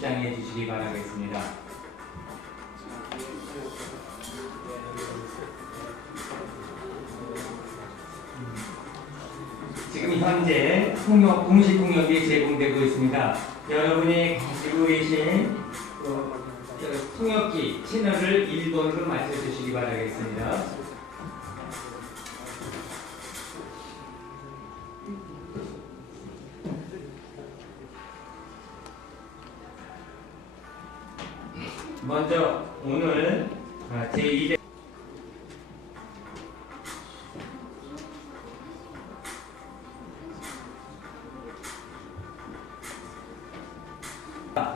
입장해 주시기 바라겠습니다. 지금 현재 공식 통역이 제공되고 있습니다. 여러분이 가지고 계신 통역기 채널을 일본으로 맞춰주시기 바라겠습니다. 먼저 오늘 제2대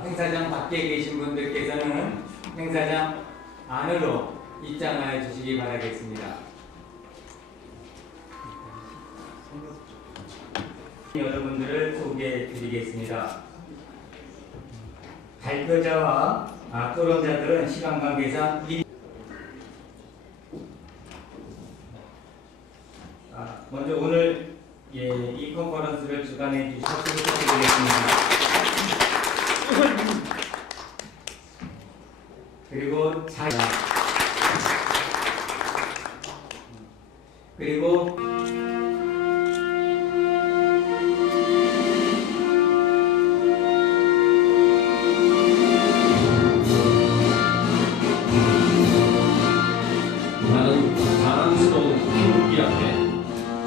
행사장 밖에 계신 분들께서는 행사장 안으로 입장하여 주시기 바라겠습니다. 여러분들을 소개해 드리겠습니다. 발표자와 토론자들은 시간 관계상 먼저 오늘 이 컨퍼런스를 주관해 주셔서 부탁드리겠습니다. 그리고 나는 사랑스러운 태극기 앞에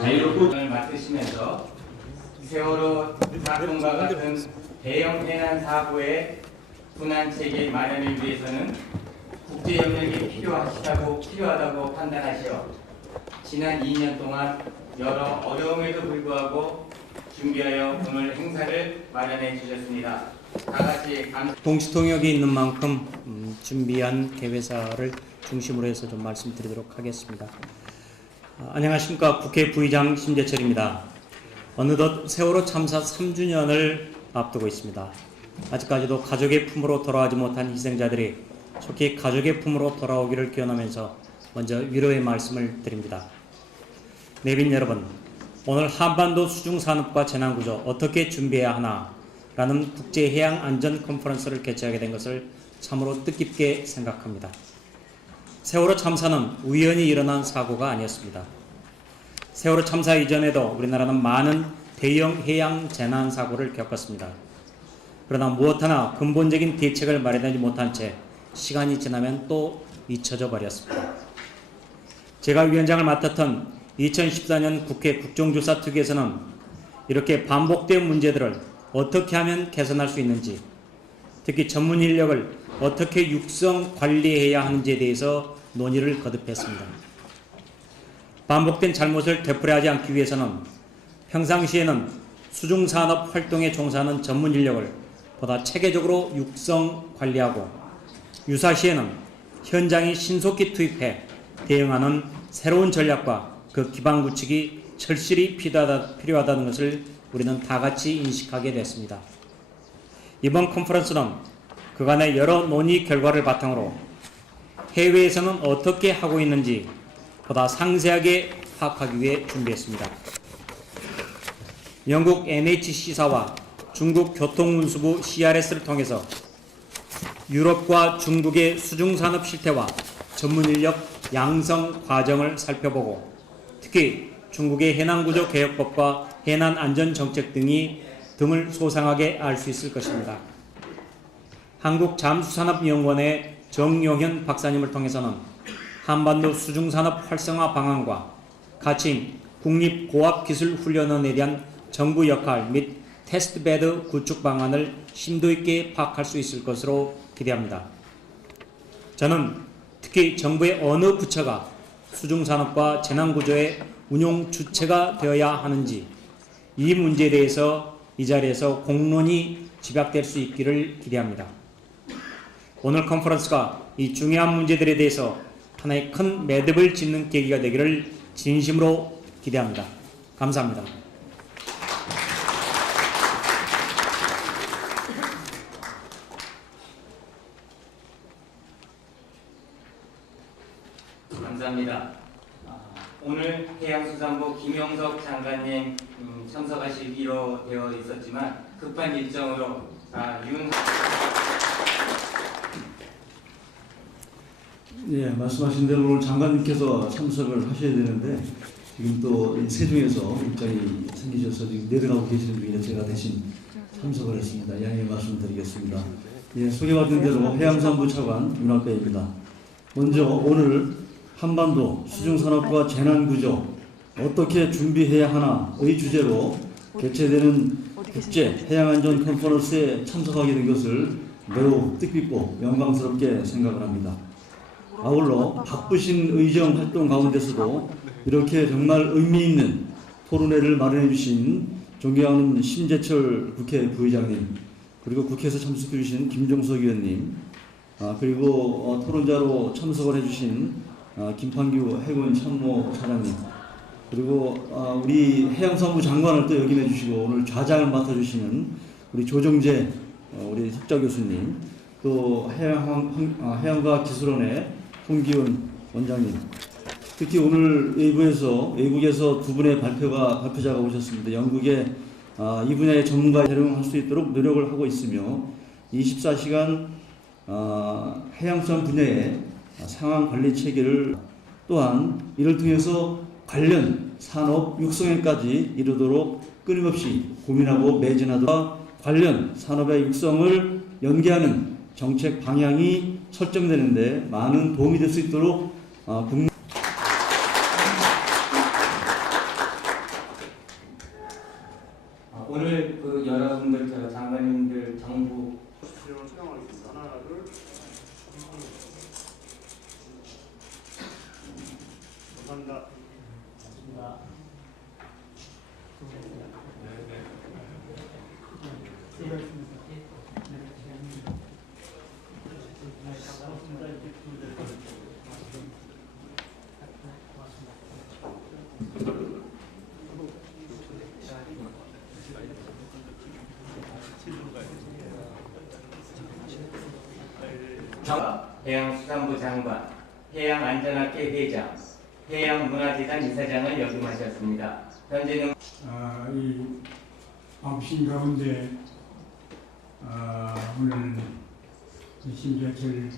자유롭고 맡으시면서 세월호 사건과 같은 대형 해난 사고의 분한 체계 마련을 위해서는 국제 협력이 필요하다고 판단하시어 지난 2년 동안 여러 어려움에도 불구하고 준비하여 오늘 행사를 마련해 주셨습니다. 다 같이 동시통역이 있는 만큼 준비한 개회사를 중심으로 해서 좀 말씀드리도록 하겠습니다. 안녕하십니까. 국회 부의장 심재철입니다. 어느덧 세월호 참사 3주년을 앞두고 있습니다. 아직까지도 가족의 품으로 돌아가지 못한 희생자들이 속히 가족의 품으로 돌아오기를 기원하면서 먼저 위로의 말씀을 드립니다. 내빈 여러분, 오늘 한반도 수중산업과 재난구조 어떻게 준비해야 하나 라는 국제해양안전 컨퍼런스를 개최하게 된 것을 참으로 뜻깊게 생각합니다. 세월호 참사는 우연히 일어난 사고가 아니었습니다. 세월호 참사 이전에도 우리나라는 많은 대형 해양 재난 사고를 겪었습니다. 그러나 무엇 하나 근본적인 대책을 마련하지 못한 채 시간이 지나면 또 잊혀져 버렸습니다. 제가 위원장을 맡았던 2014년 국회 국정조사특위에서는 이렇게 반복된 문제들을 어떻게 하면 개선할 수 있는지, 특히 전문 인력을 어떻게 육성 관리해야 하는지에 대해서 논의를 거듭했습니다. 반복된 잘못을 되풀이하지 않기 위해서는 평상시에는 수중산업 활동에 종사하는 전문 인력을 보다 체계적으로 육성 관리하고, 유사시에는 현장에 신속히 투입해 대응하는 새로운 전략과 그 기반 구축이 절실히 필요하다는 것을 우리는 다 같이 인식하게 됐습니다. 이번 컨퍼런스는 그간의 여러 논의 결과를 바탕으로 해외에서는 어떻게 하고 있는지 보다 상세하게 파악하기 위해 준비했습니다. 영국 NHC사와 중국 교통운수부 CRS를 통해서 유럽과 중국의 수중산업 실태와 전문인력 양성 과정을 살펴보고, 특히 중국의 해난구조 개혁법과 해난안전정책 등을 소상하게 알 수 있을 것입니다. 한국잠수산업연구원의 정용현 박사님을 통해서는 한반도 수중산업 활성화 방안과 가칭 국립고압기술훈련원에 대한 정부 역할 및 테스트베드 구축 방안을 심도 있게 파악할 수 있을 것으로 기대합니다. 저는 특히 정부의 어느 부처가 수중산업과 재난구조의 운용 주체가 되어야 하는지, 이 문제에 대해서 이 자리에서 공론이 집약될 수 있기를 기대합니다. 오늘 컨퍼런스가 이 중요한 문제들에 대해서 하나의 큰 매듭을 짓는 계기가 되기를 진심으로 기대합니다. 감사합니다. 감사합니다. 오늘 해양수산부 김용석 장관님 참석하시기로 되어 있었지만 급한 일정으로 예, 말씀하신 대로 오늘 장관님께서 참석을 하셔야 되는데 지금 또 세종에서 일정이 생기셔서 지금 내려가고 계시는 중이라 제가 대신 참석을 했습니다. 양해 말씀드리겠습니다. 예, 소개받은 대로 해양산부 차관 윤학배입니다. 먼저 오늘 한반도 수중산업과 재난구조 어떻게 준비해야 하나의 주제로 개최되는 국제 해양안전 컨퍼런스에 참석하게 된 것을 매우 뜻깊고 영광스럽게 생각을 합니다. 아울러 바쁘신 의정 활동 가운데서도 이렇게 정말 의미 있는 토론회를 마련해 주신 존경하는 심재철 국회 부의장님, 그리고 국회에서 참석해 주신 김종석 의원님, 그리고 토론자로 참석을 해 주신 김판규 해군 참모차장님, 그리고 우리 해양산부 장관을 또 역임해 주시고 오늘 좌장을 맡아 주시는 우리 조정재 우리 석좌 교수님, 또 해양과학기술원의 홍기훈 원장님, 특히 오늘 외국에서 두 분의 발표자가 오셨습니다. 영국에 이 분야의 전문가에 대응할 수 있도록 노력을 하고 있으며 24시간 해양수산 분야의 상황 관리 체계를 또한 이를 통해서 관련 산업 육성에까지 이르도록 끊임없이 고민하고 매진하도록 관련 산업의 육성을 연계하는 정책 방향이 설정되는데 많은 도움이 될 수 있도록 오늘 여러분들 장관님들 정부 감사합니다. 해양수산부 장관, 해양안전학회 회장, 해양문화재단 이사장을 역임하셨습니다. 현재는 이 바쁘신 가운데 오늘 심재철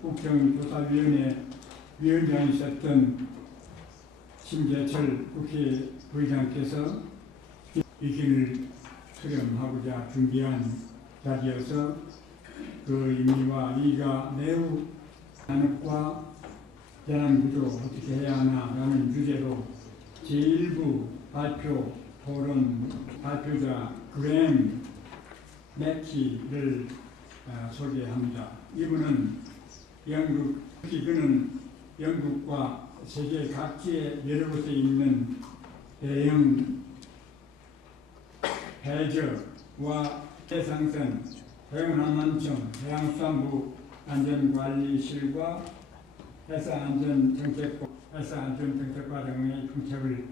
국정조사위원회 위원장이셨던 심재철 국회 부의장께서 이 길을 수렴하고자 준비한 자리여서 그 의미와 이가 매우 산업과 재난구조 어떻게 해야 하나라는 주제로 제1부 발표 토론 발표자 그램 맥키를 소개합니다. 이분은 그는 영국과 세계 각지의 여러 곳에 있는 대형 해저와 해상선, 해운항만청, 해양수산부 안전관리실과 해상안전정책과 등의 정책을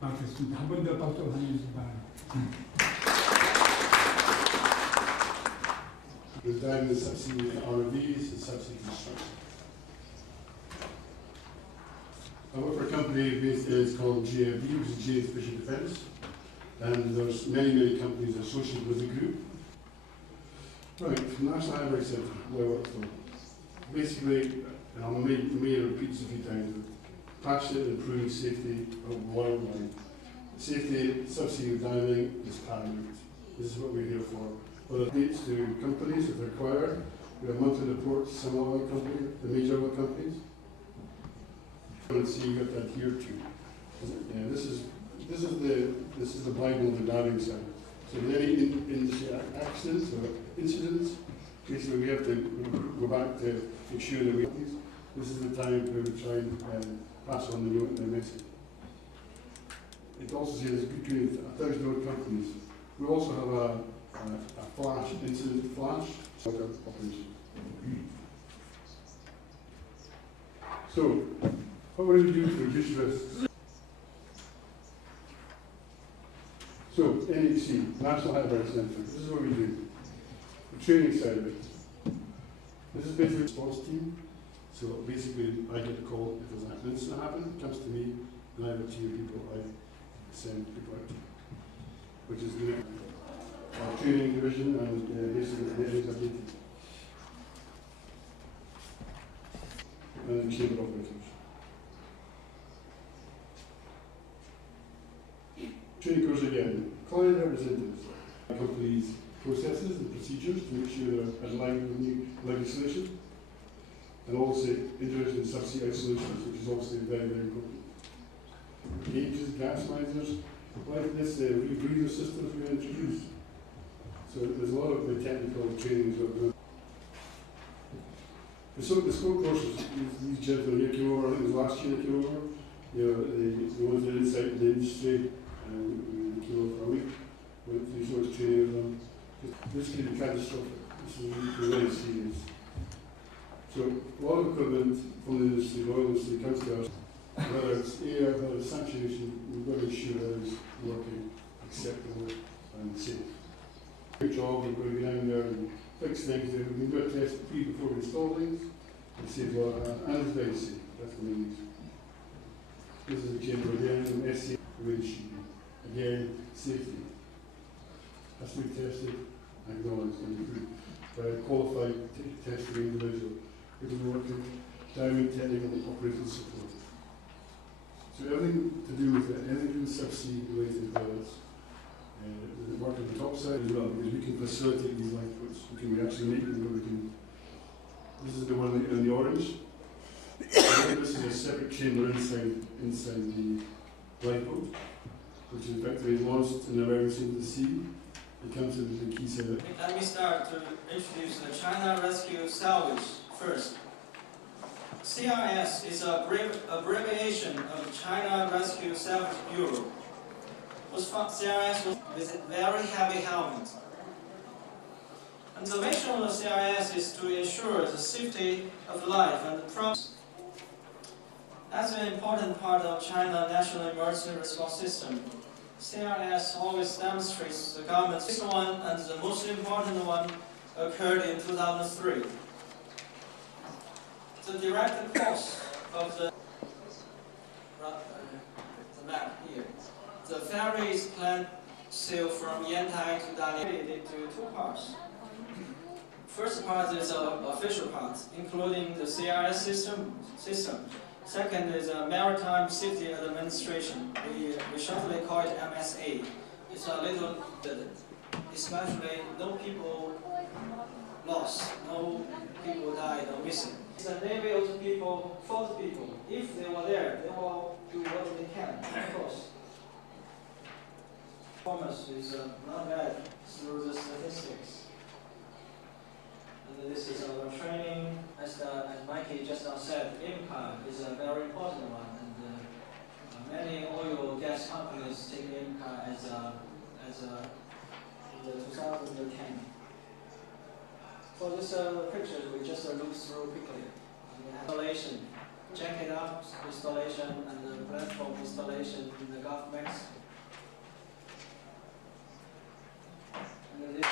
맡겠습니다. 한 번 더 박수 보내주시기 바랍니다. With down the subsea ROVs and subsea construction. I work for a company based is called GFD, which is GF Fisher Defence, and there's many companies associated with the group. Right, National Highway Centre, where I work for. Basically, and I may repeat this a few times, passionate and improving safety of wildlife. Safety, subsea diving is paramount. This is what we're here for. Whether it leads to companies if they're required, we have monthly reports, some oil companies, the major oil companies. And see you got to adhere to. Yeah, this is the Bible of the diving side. So with any industry accidents or incidents, basically we have to go back to make sure that this is the time where we try and pass on the message. It also says between 1,000 oil companies. We also have a flash, incident flash operation. So, what will we do to reduce risks? So, NHC, National Hydropower Centre, this is what we do. The training side of it. This is basically a sports team. So basically, I get a call if there's an incident happen, it comes to me, and I have a team of people I send people out to, which is the training division and basically the areas of duty. And the chamber operators. Training course again, client representatives, companies' processes and procedures to make sure they're aligned with new legislation, and also interest in subsea isolations, which is obviously very, very important. Gauges, gas risers, like this rebreather systems we introduced. So there's a lot of the technical trainings that we're doing. The scope courses, these gentlemen here came over, I think it was last year they came over, the ones that are inside the industry, and we came over for a week, went through so much training with them. This could be catastrophic, this is really serious. So a lot of equipment from the industry, the oil industry comes to us, whether it's air, whether it's saturation, we've got to ensure that it's working acceptable and safe. Good job, we've got to be down there and fix things. We've got to test before we install things. It saves a lot of that, and it's very safe. That's the main reason. This is the chamber again, and SC, the way it should be. Again, safety. Has to be tested, acknowledged, and approved by a qualified testing individual. People working, diving, technical, and operational support. So everything to do with it, anything subsea related with us, work on the top side as well, because we can facilitate these lifeboats. We actually make them, but we can. This is the one in the orange. This is a separate chamber inside the lifeboat, which is effectively launched in emergency into the sea. It comes to the key side. Let me start to introduce the China Rescue Salvage first. CRS is a abbreviation of China Rescue Salvage Bureau. CRS was with very heavy helmet. And the mission of the CRS is to ensure the safety of life and the progress. That's an important part of China National Emergency Response System. CRS always demonstrates the government's first one, and the most important one occurred in 2003. The direct course of the map here. The ferry is planned to sail from Yantai to Dalian into two parts. First part is an official part, including the CRS system. Second is a Maritime Safety Administration. We shortly call it MSA. It's a little, especially no people lost, no people died or missing. It's a navy of people, 40 people. If they were there, they will do what they can, of course. Performance is not bad through the statistics. And this is our training. As Mikey just now said, IMCA is a very important one, and many oil gas companies take IMCA as in the 2010. For this pictures, we just look through quickly. Installation, jacket up installation, and the platform installation in the Gulf of Mexico. And this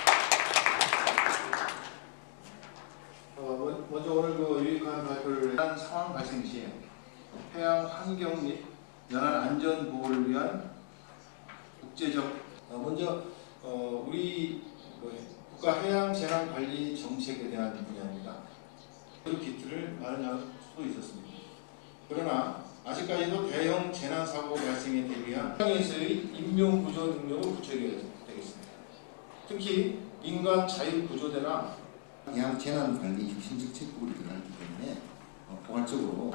먼저 오늘 그 유익한 발표를 이러한 상황 발생 시 해양 환경 및 연안 안전 보호를 위한 국제적 먼저 우리 국가 해양 재난 관리 정책에 대한 분야입니다. 그 기틀을 마련할 수도 있었습니다. 그러나 아직까지도 대형 재난 사고 발생에 대비한 해양에서의 인명 구조 능력을 갖춰야 되겠습니다. 특히 민간 자유 구조대나 해양 재난 관리 혁신적 책국을 들어가기 때문에 포괄적으로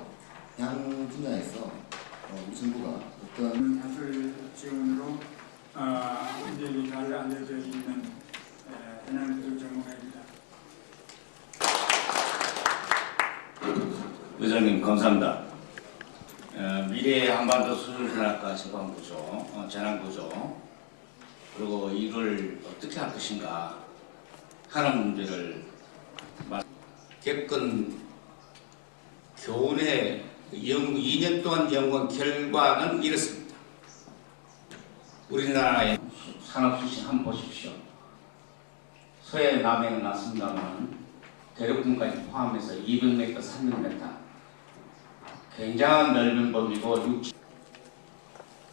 해양 분야에서 우리 정부가 어떤 단술 지원으로 이제 잘 알려져 있는 해양 구조 전문가입니다. 의장님 감사합니다. 미래 한반도 수준산업과 재방구조, 재난구조 그리고 이걸 어떻게 할 것인가 하는 문제를 겪은 교훈의 2년 동안 연구한 결과는 이렇습니다. 우리나라의 산업 수신 한번 보십시오. 서해 남해는 났습니다만 대륙분까지 포함해서 200m, 300m 굉장한 넓은 범위고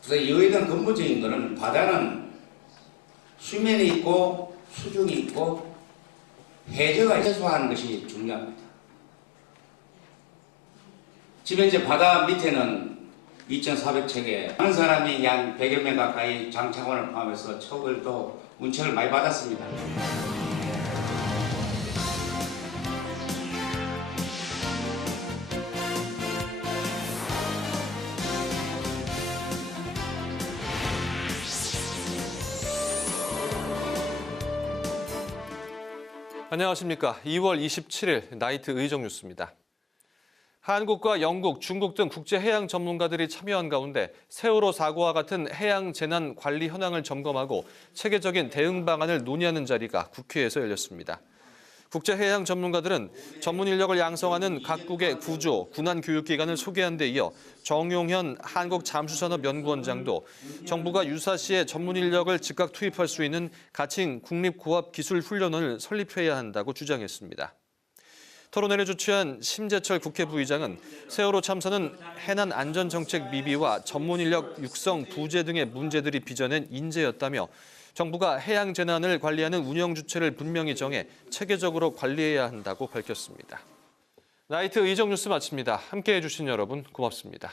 그래서 여기는 근본적인 거는 바다는 수면이 있고 수중이 있고 해저가 해소하는 것이 중요합니다. 지금 이제 바다 밑에는 2,400척에 많은 사람이 약 100여 명 가까이 장차관을 포함해서 척을 또 운책을 많이 받았습니다. 안녕하십니까. 2월 27일 나이트 의정 뉴스입니다. 한국과 영국, 중국 등 국제해양 전문가들이 참여한 가운데 세월호 사고와 같은 해양 재난 관리 현황을 점검하고 체계적인 대응 방안을 논의하는 자리가 국회에서 열렸습니다. 국제해양 전문가들은 전문 인력을 양성하는 각국의 구조, 군안 교육기관을 소개한 데 이어 정용현 한국잠수산업연구원장도 정부가 유사시에 전문 인력을 즉각 투입할 수 있는 가칭 국립고압기술훈련원을 설립해야 한다고 주장했습니다. 토론회를 주최한 심재철 국회 부의장은 세월호 참사는 해난 안전정책 미비와 전문 인력 육성 부재 등의 문제들이 빚어낸 인재였다며 정부가 해양 재난을 관리하는 운영 주체를 분명히 정해 체계적으로 관리해야 한다고 밝혔습니다. 나이트 의정 뉴스 마칩니다. 함께해 주신 여러분 고맙습니다.